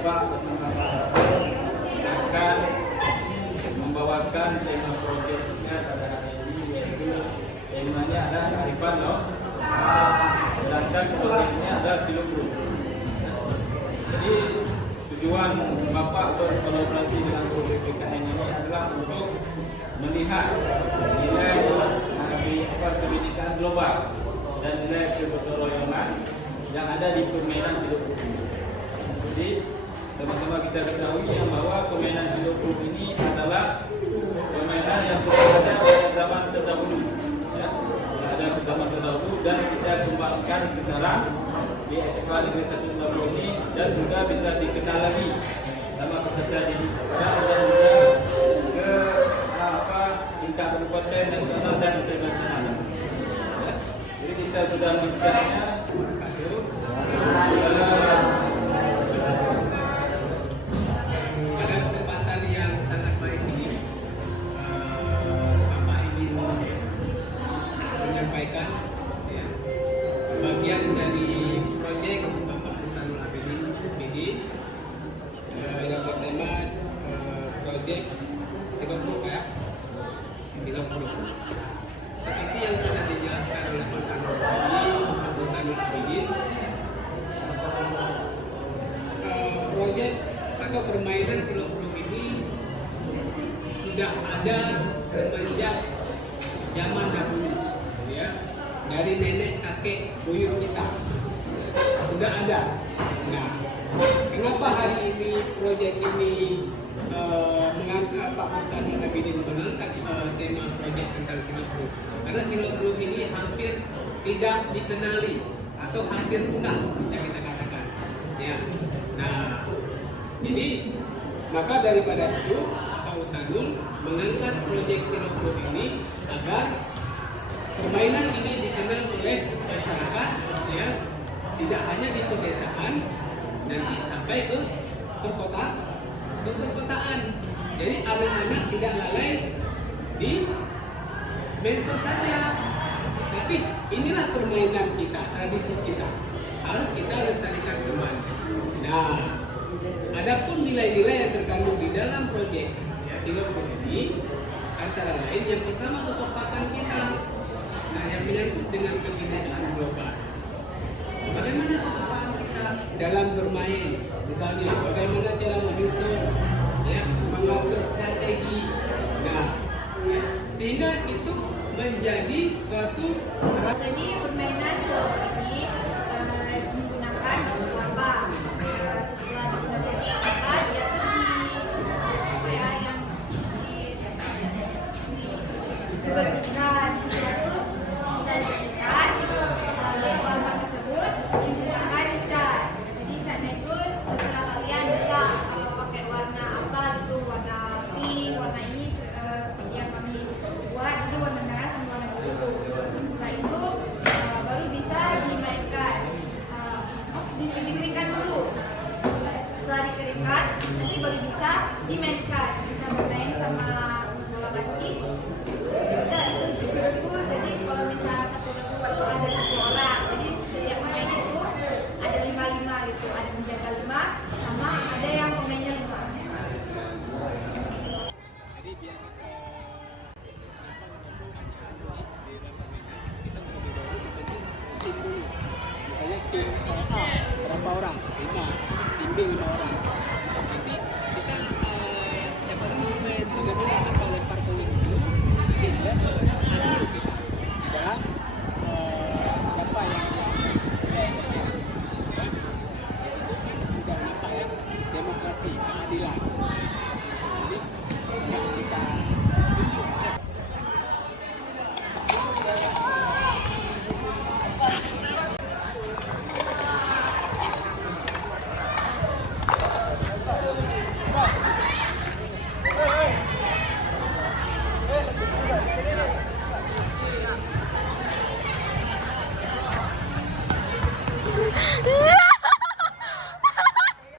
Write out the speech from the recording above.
Bapak bersama Pak akan membawakan tema proyeknya pada hari ini, yaitu temanya adalah kearifan lokal, sedangkan proyeknya adalah Silopro. Jadi tujuan Bapak berkolaborasi dengan guru BPKN ini adalah untuk melihat nilai pendidikan global dan nilai kegotong-royongan yang ada di permainan Silopro ini. Jadi sama-sama kita ketahui yang bahwa permainan Silopro ini adalah permainan yang sudah ada pada zaman terdahulu, ya, sudah ada pada zaman terdahulu dan kita kembangkan sekarang di SMA Negeri 1 Silopro ini dan juga bisa dikenal lagi sama peserta didik dan juga ke tingkat kabupaten, nasional dan internasional. Ya. Jadi kita sudah mencatatnya. Pada kesempatan yang sangat baik ini, Bapak ingin menyampaikan ya, bagian dari proyek Bapak Burhanul Abidin ini yang bertema proyek Silopro ya. Silopro. Seperti yang sudah dijelaskan oleh Pak Burhanul Abidin, proyek atau permainan Silopro ini sudah ada semenjak zaman dahulu, ya, dari nenek kakek buyut kita sudah ada. Nah, kenapa hari ini proyek ini mengangkat Pak Burhanul Abidin mengangkat tema proyek tentang Silopro? Karena Silopro ini hampir tidak dikenali atau hampir punah, yang kita katakan, ya. Nah, jadi maka daripada itu Pak Burhanul mengangkat proyek Silopro ini agar permainan ini dikenal oleh masyarakat, ya, tidak hanya di pedesaan, nanti sampai ke perkotaan. Jadi anak-anak tidak lalai di medsos saja, tapi inilah permainan kita, tradisi kita, harus kita lestarikan kembali. Nah, adapun nilai-nilai yang terkandung di dalam proyek Silopro ini antara lain yang pertama kekompakan kita, nah yang menyangkut dengan kebinekaan global. Bagaimana kekompakan kita dalam bermain, misalnya bagaimana cara menyusun, ya, mengatur strategi. Nah, ya, sehingga itu menjadi suatu jadi permainan Silopro ini menggunakan apa? Setelah dipelajari apa dia yang disebutkan itu kita warna tersebut digunakan cat. Jadi catnya itu terserah kalian bisa pakai warna apa gitu, warna pink, warna ini seperti yang kami buat itu warna merah sama warna biru. Setelah itu baru bisa dimainkan, dikeringkan dulu. Setelah dikeringkan nanti baru bisa dimainkan, bisa bermain sama bola basket. Nah, itu Silopro. Jadi kalau misalnya satu lagu itu ada satu orang, jadi setiap pemain itu ada 5-5 gitu, ada menjaga 5 sama ada yang pemainnya 5. Jadi biar kita terlebih dahulu dibentuk tim dulu. Misalnya tim A berapa orang? 5, tim B 5 orang.